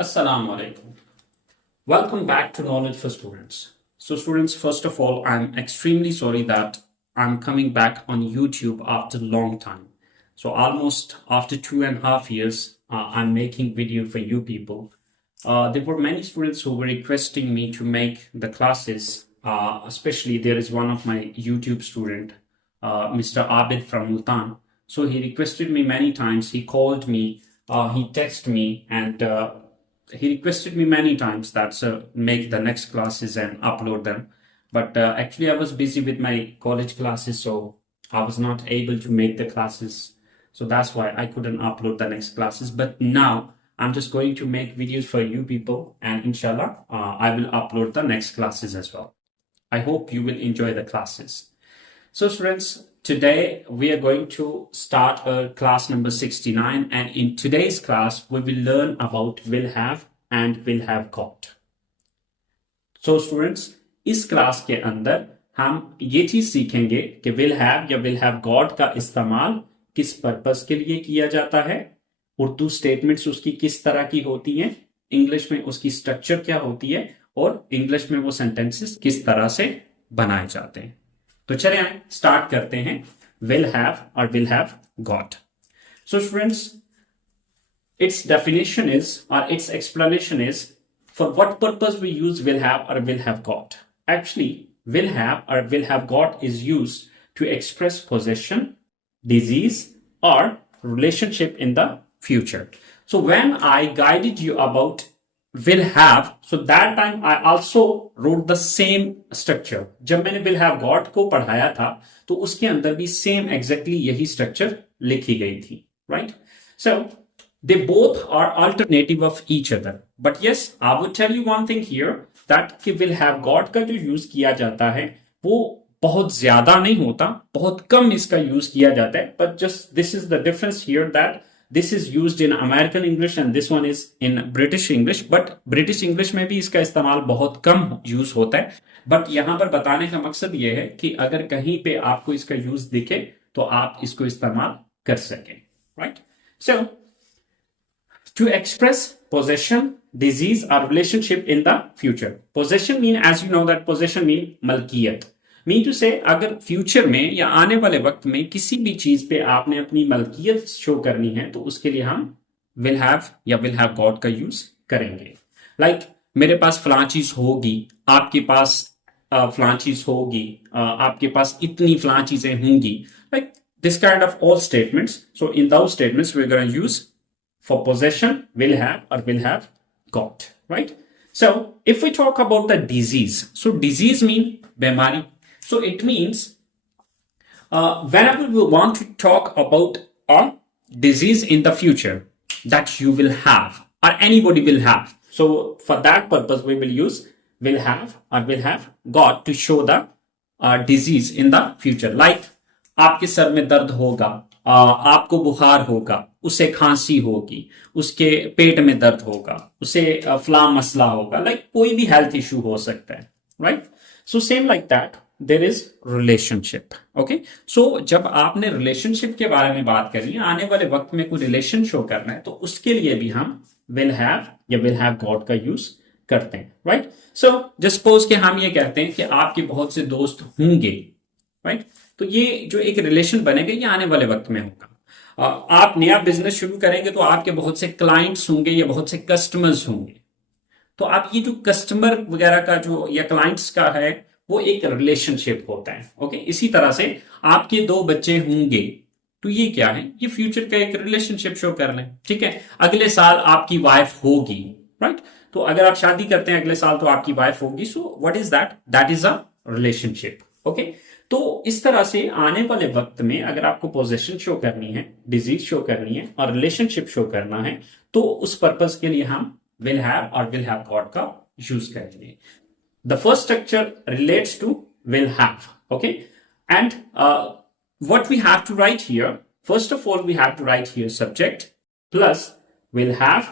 Assalamu alaikum. Welcome back to Knowledge for Students. So, students, first of all, I'm extremely sorry that I'm coming back on YouTube after a long time. So, almost after 2.5 years, I'm making video for you people. There were many students who were requesting me to make the classes. Especially, there is one of my YouTube student, Mr. Abid from Multan. So he requested me many times. He called me, he texted me, and he requested me many times that make the next classes and upload them. But actually, I was busy with my college classes, so I was not able to make the classes. So that's why I couldn't upload the next classes. But now I'm just going to make videos for you people, and inshallah, I will upload the next classes as well. I hope you will enjoy the classes. So students, today we are going to start our class number 69, and in today's class we will learn about will have and will have got. So students, इस क्लास के अंदर हम ये चीज सीखेंगे कि will have या will have got का इस्तेमाल किस पर्पस के लिए किया जाता है, उर्दू स्टेटमेंट्स उसकी किस तरह की होती हैं, इंग्लिश में उसकी स्ट्रक्चर क्या होती है, और इंग्लिश में वो सेंटेंसेस किस तरह से बनाए जाते हैं. तो चले आए स्टार्ट करते हैं will have और will have got. So students, its definition is or its explanation is for what purpose we use will have or will have got. Actually, will have or will have got is used to express possession, disease, or relationship in the future. So when I guided you about will have, so that time I also wrote the same structure. जब मैंने will have got को पढ़ाया था तो उसके अंदर भी same exactly यही structure लिखी गई थी, right? So they both are alternative of each other. But yes, I would tell you one thing here that कि will have got का जो यूज किया जाता है वो बहुत ज्यादा नहीं होता, बहुत कम इसका यूज किया जाता है. But just this is the difference here that this is used in American English and this one is in British English. But British English में भी इसका इस्तेमाल बहुत कम यूज होता है. बट यहां पर बताने का मकसद ये है कि अगर कहीं पे आपको इसका यूज दिखे तो आप इसको इस्तेमाल कर सकें, राइट? सो to express possession, disease, or relationship in the future. Possession mean, as you know that possession mean Malkiyat. Mean to say अगर फ्यूचर में या आने वाले वक्त में किसी भी चीज पे आपने अपनी मलकियत शो करनी है तो उसके लिए हम will have या will have got का यूज करेंगे. Like मेरे पास फलां चीज होगी, आपके पास फलां चीज होगी, आपके पास इतनी फलां चीजें होंगी. Like this kind of all statements. So in those statements we're going to use for possession, will have or will have got, right? So if we talk about the disease, so disease mean bemari. So it means whenever we want to talk about a disease in the future that you will have or anybody will have. So for that purpose, we will use will have or will have got to show the disease in the future. Like आपके सर में दर्द होगा, आपको बुखार होगा, उसे खांसी होगी, उसके पेट में दर्द होगा, उसे फला मसला होगा. लाइक कोई भी हेल्थ इशू हो सकता है, right? So same like that there is relationship. Okay, so जब आपने रिलेशनशिप के बारे में बात करी, आने वाले वक्त में कोई रिलेशन शो करना है तो उसके लिए भी हम विल हैव या विल हैव गॉट का यूज करते हैं, राइट? सो जस्ट सपोज कि हम ये कहते हैं कि आपके बहुत से दोस्त होंगे, राइट? तो ये जो एक रिलेशन बनेगा ये आने वाले वक्त में होगा. आप नया बिजनेस शुरू करेंगे तो आपके बहुत से क्लाइंट्स होंगे या बहुत से कस्टमर्स होंगे. तो आप ये जो कस्टमर वगैरह का जो या क्लाइंट्स का है वो एक रिलेशनशिप होता है. ओके, इसी तरह से आपके 2 बच्चे होंगे तो ये क्या है, ये फ्यूचर का एक रिलेशनशिप शो कर लें. ठीक है, अगले साल आपकी वाइफ होगी, राइट? तो अगर आप शादी करते हैं अगले साल तो आपकी वाइफ होगी. So what is that? That is a relationship. Okay, तो इस तरह से आने वाले वक्त में अगर आपको पोजेशन शो करनी है, डिजीज शो करनी है और रिलेशनशिप शो करना है तो उस पर्पस के लिए हम विल हैव और विल हैव गॉट का यूज करेंगे. The first structure relates to will have. Okay, and what we have to write here, first of all we have to write here subject plus will have.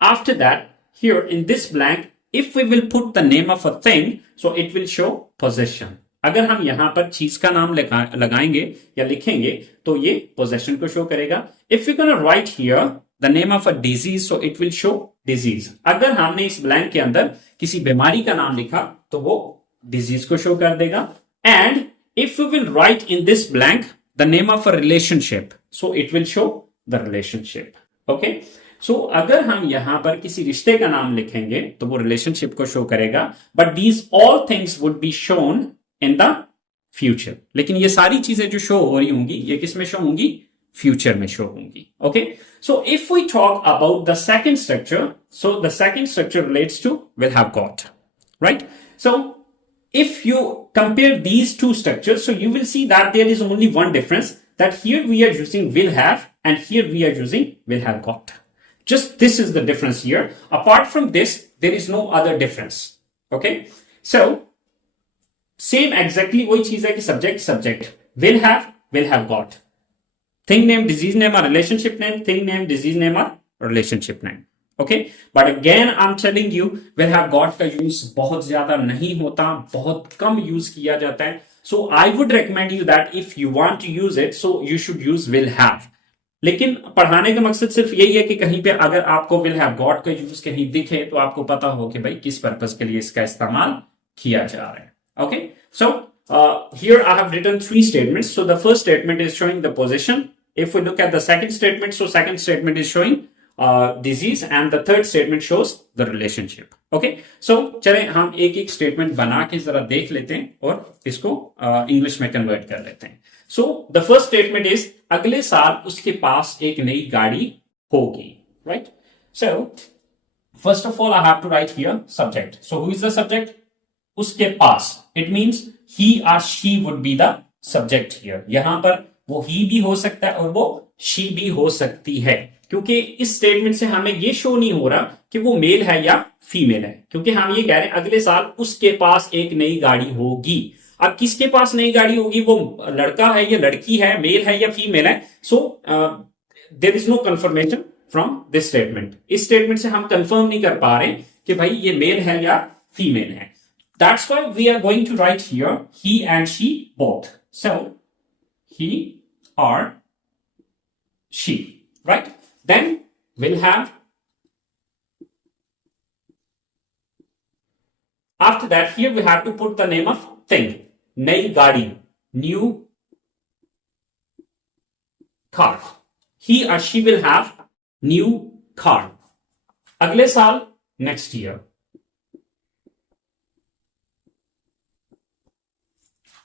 After that here in this blank if we will put the name of a thing so it will show possession. अगर हम यहां पर चीज का नाम लगाएंगे या लिखेंगे तो ये पोजेशन को शो करेगा. If you can write here the name of a disease, so it will show disease. अगर हमने इस ब्लैंक के अंदर किसी बीमारी का नाम लिखा तो वो डिजीज को शो कर देगा। And if you will write in this blank the name of a relationship, so it will show the relationship. Okay, so अगर हम यहां पर किसी रिश्ते का नाम लिखेंगे तो वो रिलेशनशिप को शो करेगा, but these all things would be shown in the future. लेकिन ये सारी चीजें जो शो हो रही होंगी ये किस में शो होंगी? फ्यूचर में शो होंगी। Okay, so if we talk about the second structure, so the second structure relates to will have got, right? So if you compare these two structures, so you will see that there is only one difference, that here we are using will have and here we are using will have got. Just this is the difference here. Apart from this, there is no other difference. Okay, so same exactly वही चीज है कि subject will have got, thing name, disease name or relationship name, thing name, disease name or relationship name. Okay, but again I am telling you will have got का यूज बहुत ज्यादा नहीं होता, बहुत कम यूज किया जाता है। So I would recommend you that if you want to use it, so you should use will have. लेकिन पढ़ाने का मकसद सिर्फ यही है कि कहीं पे अगर आपको विल हैव गॉट का यूज कहीं दिखे तो आपको पता हो कि भाई किस पर्पज के लिए इसका इस्तेमाल किया जा रहा है। Okay, so here I have written three statements. So the first statement is showing the position. If we look at the second statement, so second statement is showing disease and the third statement shows the relationship. Okay, so चलें हम एक एक स्टेटमेंट बना के जरा देख लेते हैं और इसको इंग्लिश में कन्वर्ट कर लेते हैं। So the first statement is अगले साल उसके पास एक नई गाड़ी होगी, right? So first of all I have to write here subject. So who is the subject? उसके पास, it means he or she would be the subject here. यहां पर वो he भी हो सकता है और वो she भी हो सकती है, क्योंकि इस स्टेटमेंट से हमें ये शो नहीं हो रहा कि वो मेल है या फीमेल है, क्योंकि हम ये कह रहे हैं अगले साल उसके पास एक नई गाड़ी होगी। अब किसके पास नई गाड़ी होगी, वो लड़का है या लड़की है, मेल है या फीमेल है? So there is no confirmation from this statement. इस स्टेटमेंट से हम कंफर्म नहीं कर पा रहे कि भाई ये मेल है या फीमेल है। That's why we are going to write here he and she both. So he और she, right? Then will have, after that here we have to put the name of thing, नई गाड़ी, new car. He or she will have new car. अगले साल next year,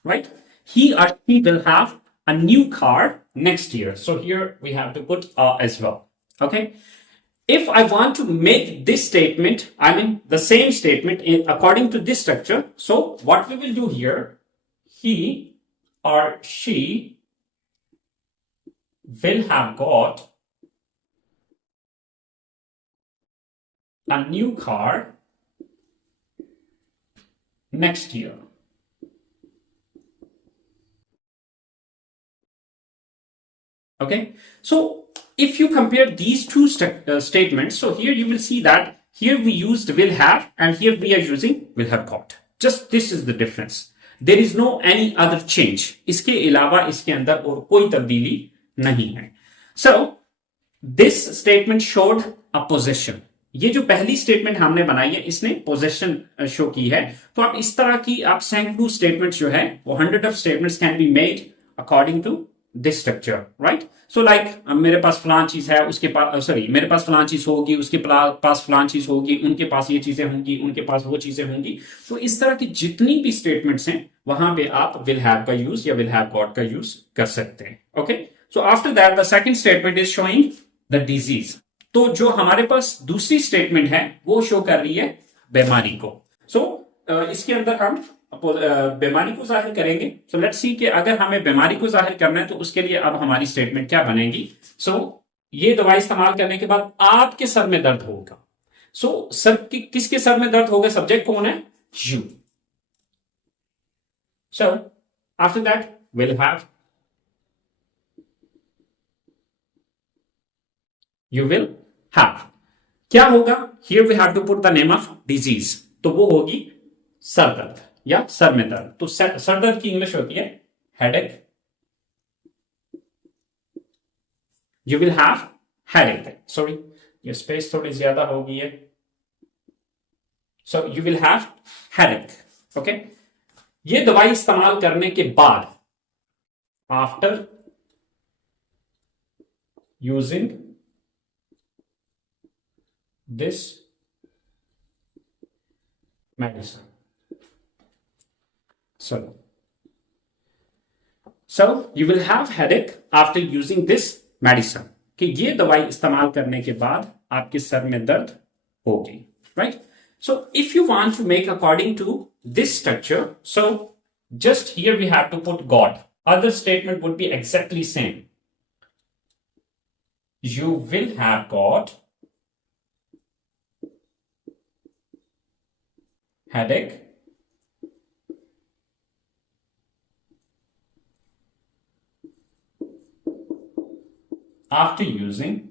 right? He or she will have a new car next year. So here we have to put as well. Okay, if I want to make this statement, I mean the same statement according to this structure, so what we will do here, he or she will have got a new car next year. Okay, so if you compare these two statements, so here you will see that here we used will have and here we are using will have got. Just this is the difference. There is no any other change. इसके अलावा इसके अंदर और कोई तब्दीली नहीं है। So this statement showed a possession. ये जो पहली स्टेटमेंट हमने बनाई है इसने पोजेशन शो की है। तो आप इस तरह की आप सैकड़ों स्टेटमेंट्स जो है वो 100 of statements can be made according to this structure, right? So like मेरे पास फलां चीज है, उसके पास मेरे पास फलां चीज होगी, उसके पास फलां चीज होगी, उनके पास ये चीजें होंगी, उनके पास वो चीजें होंगी। तो इस तरह की जितनी भी स्टेटमेंट्स हैं वहां पे आप will have का यूज या will have got का यूज कर सकते हैं। ओके, सो after that the second statement is showing the disease. तो जो हमारे पास दूसरी स्टेटमेंट है वो शो कर रही है बीमारी को। सो इसके अंदर हम बीमारी को जाहिर करेंगे। सो लेट्स सी कि अगर हमें बीमारी को जाहिर करना है तो उसके लिए अब हमारी स्टेटमेंट क्या बनेगी। सो ये दवाई इस्तेमाल करने के बाद आपके सर में दर्द होगा। सो किसके सर में दर्द होगा? सब्जेक्ट कौन है? You. So after that will have, you will have. क्या होगा? Here we have to put the name of disease. तो वो होगी सर दर्द या सर में दर्द। तो सर दर्द की इंग्लिश होती है headache. You will have headache. Sorry, ये स्पेस थोड़ी ज्यादा हो गई है. So you will have headache. Okay. ये दवाई इस्तेमाल करने के बाद, after using this medicine. So you will have headache after using this medicine. कि ये दवाई इस्तेमाल करने के बाद आपके सर में दर्द होगी, right? So if you want to make according to this structure, so just here we have to put got. Other statement would be exactly same. You will have got headache after using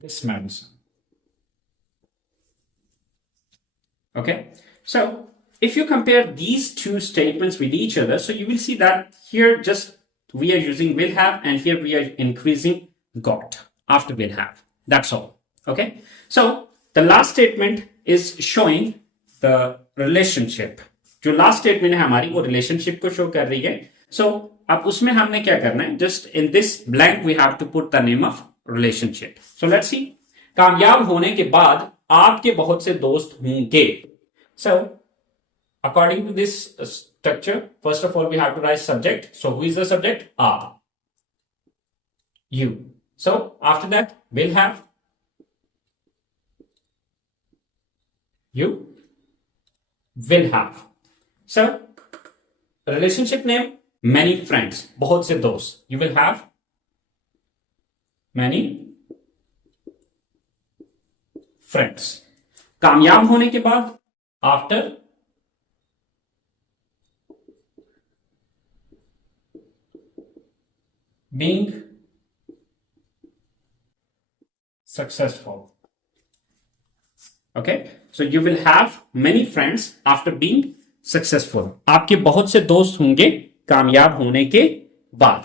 this medicine. Okay, so if you compare these two statements with each other, so you will see that here just we are using will have and here we are increasing got after will have. That's all. Okay, so the last statement is showing the relationship. जो last statement है हमारी वो रिलेशनशिप को show कर रही है. सो अब उसमें हमने क्या करना है, just in this blank we have to put the name of relationship. So let's see. कामयाब होने के बाद आपके बहुत से दोस्त होंगे. So according to this structure, first of all we have to write subject. So who is the subject? आप, you. So after that will have, you will have. So relationship name, many friends, बहुत से दोस्त. You will have many friends. कामयाब होने के बाद, after being successful. Okay, so you will have many friends after being successful. आपके बहुत से दोस्त होंगे कामयाब होने के बाद.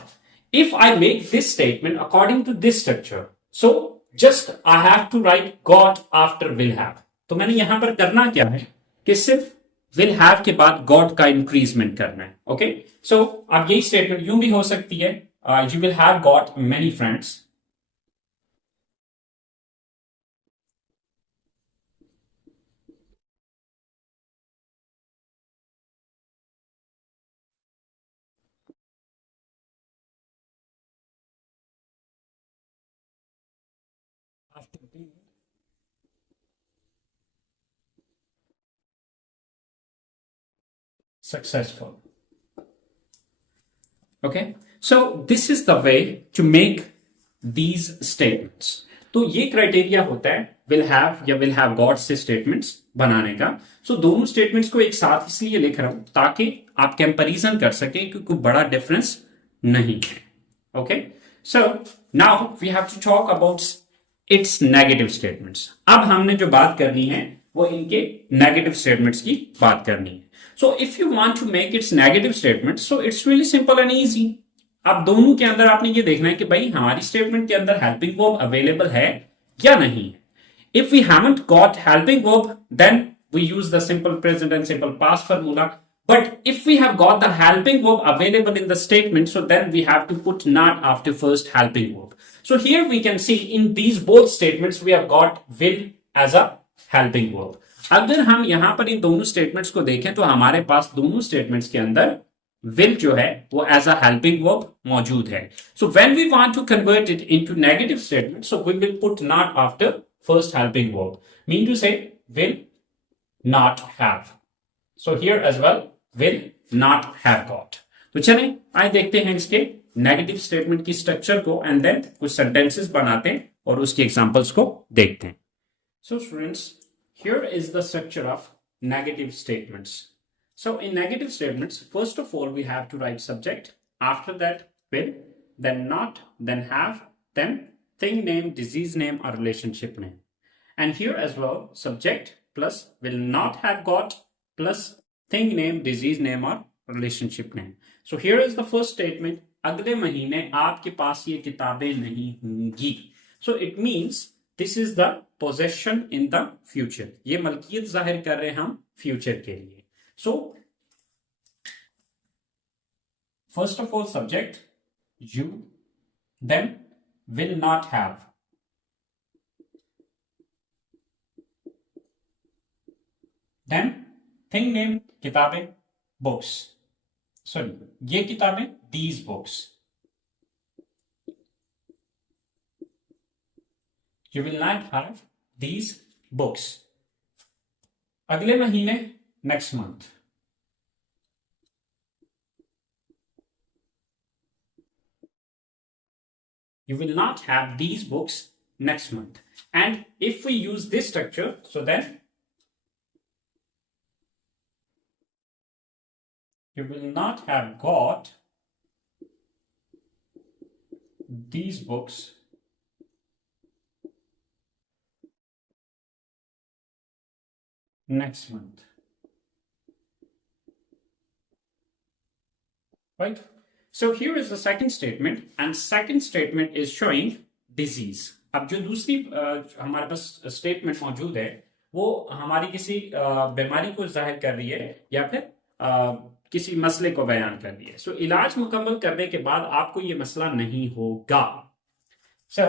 If I make this statement according to this structure, so just I have to write got after will have. तो मैंने यहां पर करना क्या है कि सिर्फ will have के बाद got का इंक्रीजमेंट करना है. ओके, सो अब यही स्टेटमेंट यूं भी हो सकती है, you will have got many friends. After being successful. Okay, so this is the way to make these statements. तो ये क्राइटेरिया होता है will have या will have got से स्टेटमेंट्स बनाने का. सो दोनों स्टेटमेंट्स को एक साथ इसलिए लिख रहा हूं ताकि आप कंपैरिजन कर सकें, क्योंकि बड़ा डिफरेंस नहीं है. Okay, so now we have to talk about its negative statements. अब हमने जो बात करनी है वो इनके नेगेटिव स्टेटमेंट्स की बात करनी है. So if you want to make its negative statement, so it's really simple and easy. अब दोनों के अंदर आपने ये देखना है कि भाई हमारी स्टेटमेंट के अंदर हेल्पिंग वर्ब अवेलेबल है या नहीं. If we haven't got helping verb, then we use the simple present and simple past formula. But if we have got the helping verb available in the statement, so then we have to put not after first helping verb. So here we can see in these both statements we have got will as a helping verb. अगर हम यहां पर इन दोनों स्टेटमेंट्स को देखें तो हमारे पास दोनों स्टेटमेंट्स के अंदर will जो है वो as a helping verb मौजूद है. So when we want to convert it into negative statement, so we will put not after first helping verb. Mean to say will not have. So here as well will not have got. तो चलें आइए देखते हैं इसके negative statement की structure को and then कुछ sentences बनाते हैं और उसकी एग्जांपल्स को देखते हैं. So students, here is the structure of negative statements. So in negative statements, first of all we have to write subject, after that will, then not, then have, then thing name, disease name or relationship name. And here as well, subject plus will not have got plus thing name, disease name or relationship में। So here is the first statement, अगले महीने आपके पास ये किताबें नहीं होंगी। So it means this is the possession in the future, ये मलकियत जाहिर कर रहे हैं हम फ्यूचर के लिए। So first of all subject you, then will not have, then thing name किताबें, books, sorry ये किताबें these books, you will not have these books, अगले महीने next month, you will not have these books next month. And if we use this structure, so then you will not have got these books next month, right? So here is the second statement, and second statement is showing disease. अब जो दूसरी हमारे पास स्टेटमेंट मौजूद है वो हमारी किसी बीमारी को जाहिर कर रही है या फिर किसी मसले को बयान कर रही है। सो इलाज मुकम्मल करने के बाद आपको ये मसला नहीं होगा। So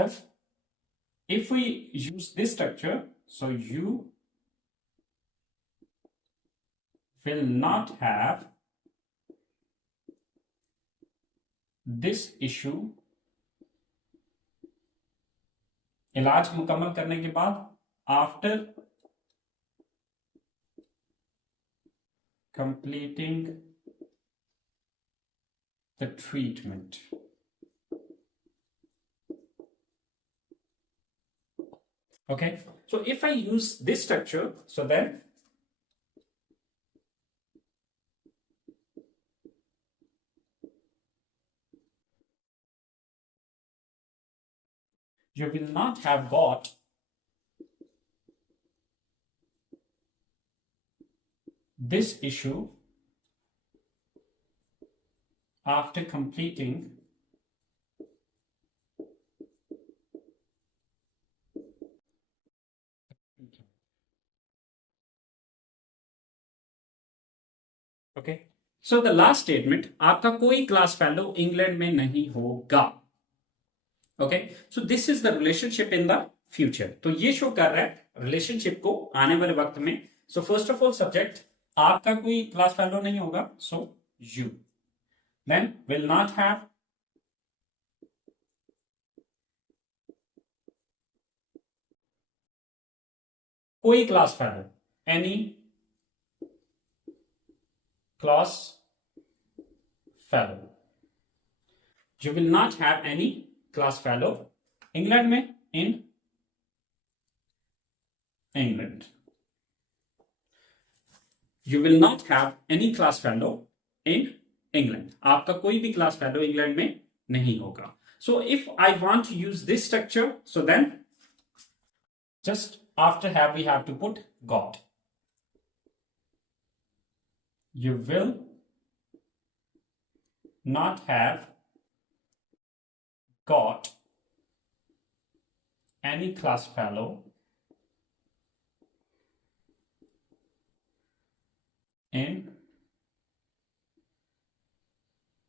if we use this structure, so you will not have this issue, इलाज मुकम्मल करने के बाद, after completing the treatment. Okay, so if I use this structure, so then you will not have got this issue after completing okay. So the last statement, आपका कोई class fellow England में नहीं होगा। Okay, so this is the relationship in the future. तो ये शो कर रहा है रिलेशनशिप को आने वाले वक्त में। So first of all subject, आपका कोई क्लास फेलो नहीं होगा, so you, then will not have, कोई class fellow, any class fellow, you will not have any class fellow England में, in England, you will not have any class fellow in England, आपका कोई भी class fellow England में नहीं होगा। So if I want to use this structure, so then just after have we have to put got, you will not have got any class fellow in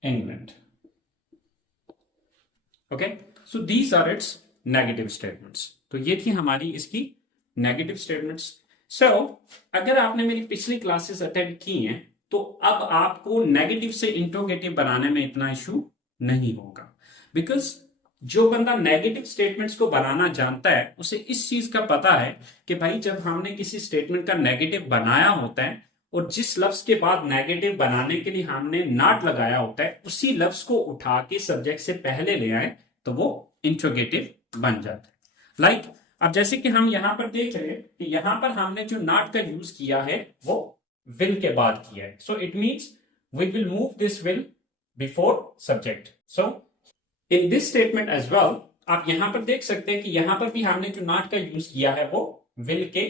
England. Okay, so these are its negative statements. तो ये थी हमारी इसकी negative statements. सो अगर आपने मेरी पिछली classes attend की हैं तो अब आपको नेगेटिव से इंट्रोगेटिव बनाने में इतना इशू नहीं होगा, बिकॉज जो बंदा नेगेटिव स्टेटमेंट्स को बनाना जानता है उसे इस चीज का पता है कि भाई जब हमने किसी स्टेटमेंट का नेगेटिव बनाया होता है और जिस लफ्ज के बाद नेगेटिव बनाने के लिए हमने नॉट लगाया होता है उसी लफ्ज को उठा के सब्जेक्ट से पहले ले आए तो वो इंट्रोगेटिव बन जाता है। लाइक अब जैसे कि हम यहां पर देख रहे हैं कि यहां पर हमने जो नॉट का यूज किया है वो विल के बाद किया है, so it means we will move this will before subject. So in this statement as well आप यहां पर देख सकते हैं कि यहां पर भी हमने जो नॉट का यूज किया है वो विल के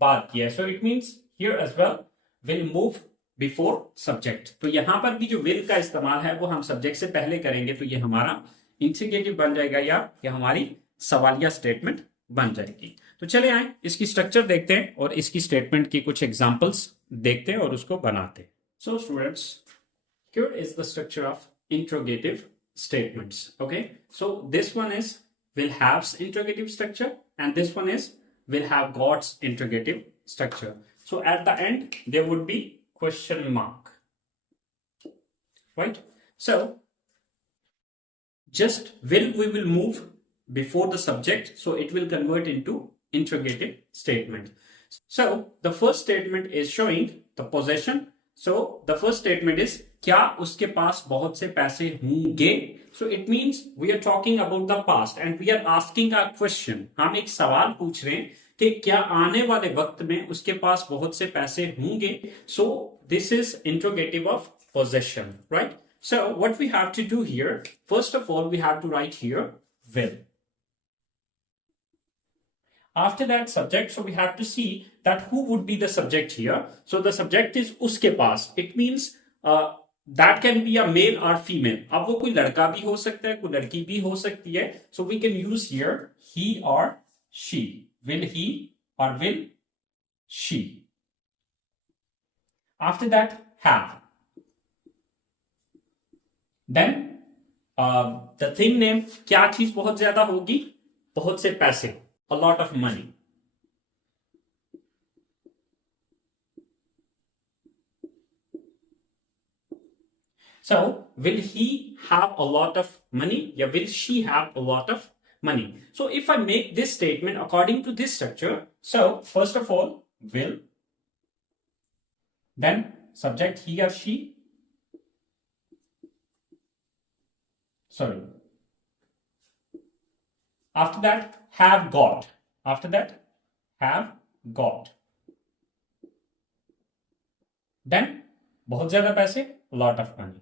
बाद किया है, so it means here as well will move before subject. तो यहां पर भी जो विल का इस्तेमाल है वो हम सब्जेक्ट से पहले करेंगे, तो ये हमारा इंटीग्रेटिव बन जाएगा या ये हमारी सवालिया स्टेटमेंट बन जाएगी। तो चले आए इसकी स्ट्रक्चर देखते हैं और इसकी स्टेटमेंट की कुछ एग्जांपल्स देखते हैं और उसको बनाते हैं। So students, here is the structure of interrogative statements. Okay, so this one is will have's interrogative structure and this one is will have got's interrogative structure. So at the end there would be question mark, right? So just we will move before the subject, so it will convert into interrogative statement. So the first statement is showing the possession. So the first statement is क्या उसके पास बहुत से पैसे होंगे. So it means we are talking about the past and we are asking a question. हम एक सवाल पूछ रहे हैं कि क्या आने वाले वक्त में उसके पास बहुत से पैसे होंगे. So this is interrogative of possession, right? So what we have to do here, first of all we have to write here will. After that subject, so we have to see that who would be the subject here. So the subject is उसके पास. It means that can be a male or female. अब वो कोई लड़का भी हो सकता है, कोई लड़की भी हो सकती है. So we can use here he or she. Will he or will she. After that have. Then the thing name, क्या चीज बहुत ज्यादा होगी, बहुत से पैसे, a lot of money. So will he have a lot of money, or will she have a lot of money? So if I make this statement according to this structure, so first of all will, then subject he or she, sorry, after that have got, after that have got, then बहुत ज्यादा पैसे, lot of money.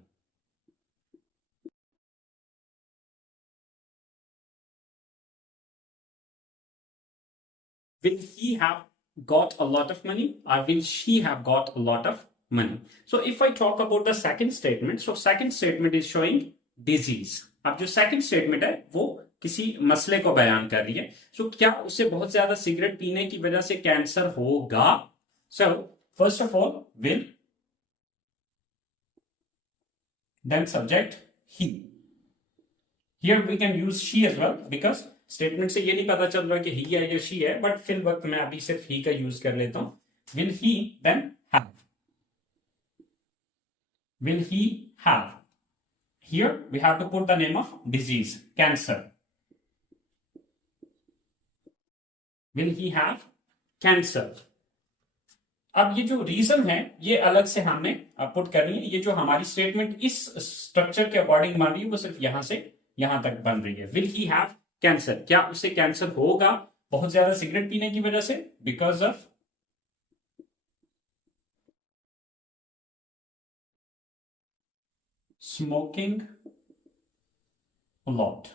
Will he have got a lot of money or will she have got a lot of money? So if I talk about the second statement, so second statement is showing disease. अब जो second statement है वो किसी मसले को बयान कर रही है. So क्या उसे बहुत ज्यादा सिगरेट पीने की वजह से कैंसर होगा? So first of all will, then subject he. Here we can use she as well because statement से ये नहीं पता चल रहा कि ही है या शी है, बट फिल वक्त मैं अभी सिर्फ ही का यूज कर लेता हूं. Will he then have. Will he have. Here we have to put the name of disease, cancer. Will he have cancer. अब ये जो रीजन है ये अलग से हमने पुट करनी है. ये जो हमारी स्टेटमेंट इस स्ट्रक्चर के अकॉर्डिंग बन रही है वो सिर्फ यहां से यहां तक बन रही है. विल ही हैव कैंसर, क्या उसे कैंसर होगा बहुत ज्यादा सिगरेट पीने की वजह से, because of smoking lot.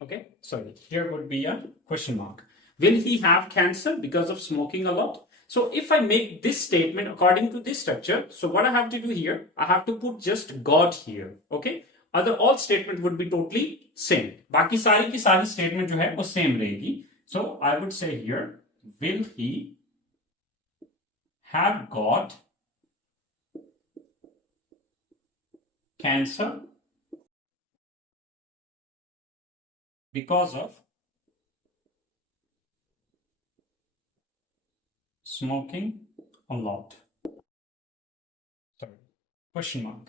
Okay, sorry, here would be a question mark. Will he have cancer because of smoking a lot? So if I make this statement according to this structure, so what I have to do here, I have to put just got here. Okay, other all statement would be totally same. बाकी सारी की सारी statement जो है वो same रहेगी. So I would say here, will he have got cancer because of smoking a lot. Sorry, question mark.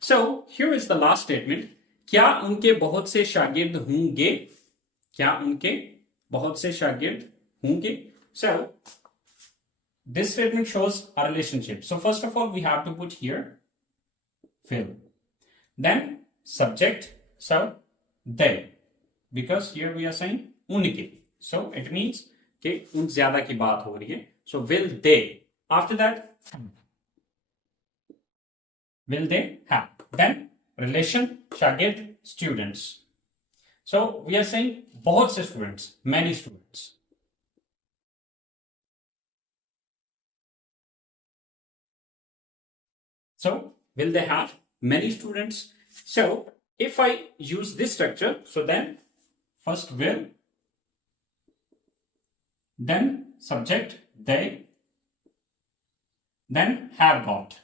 So here is the last statement. क्या उनके बहुत से शागिर्द होंगे? क्या उनके बहुत से शागिर्द होंगे? So this statement shows a relationship. So first of all we have to put here will, then subject, so they, because here we are saying उनके, so it means कि उन ज्यादा की बात हो रही है. So will they. After that, will they have. Then relation, shagird, students. So we are saying बहुत से students, many students. So will they have many students? So if I use this structure, so then first will, then subject they, then have got.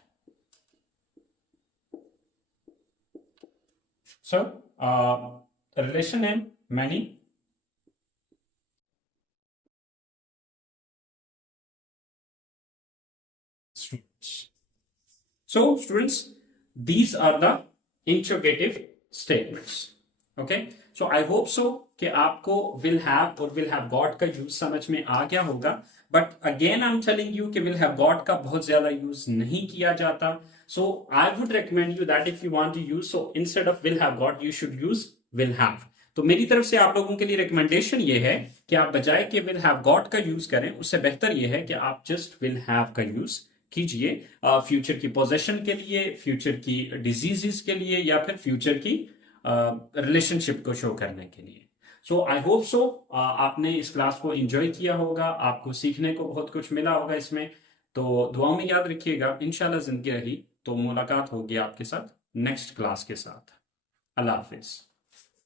So the relation name many, students. So students, these are the interrogative statements. Okay, so I hope so कि आपको will have और will have got का यूज समझ में आ गया होगा. But again I am telling you कि will have got का बहुत ज्यादा यूज नहीं किया जाता. So I would recommend you that if you want to use, so instead of will have got, you should use will have. तो मेरी तरफ से आप लोगों के लिए रिकमेंडेशन ये है कि आप बजाय कि will have got का यूज करें, उससे बेहतर ये है कि आप जस्ट will have का यूज कीजिए फ्यूचर की पोजेशन के लिए, फ्यूचर की डिजीजेस के लिए, या फिर फ्यूचर की रिलेशनशिप को शो करने के लिए. सो आई होप सो आपने इस क्लास को एंजॉय किया होगा, आपको सीखने को बहुत कुछ मिला होगा इसमें. तो दुआओं में याद रखिएगा. इंशाल्लाह जिंदगी रही तो मुलाकात होगी आपके साथ नेक्स्ट क्लास के साथ. अल्लाह हाफिज.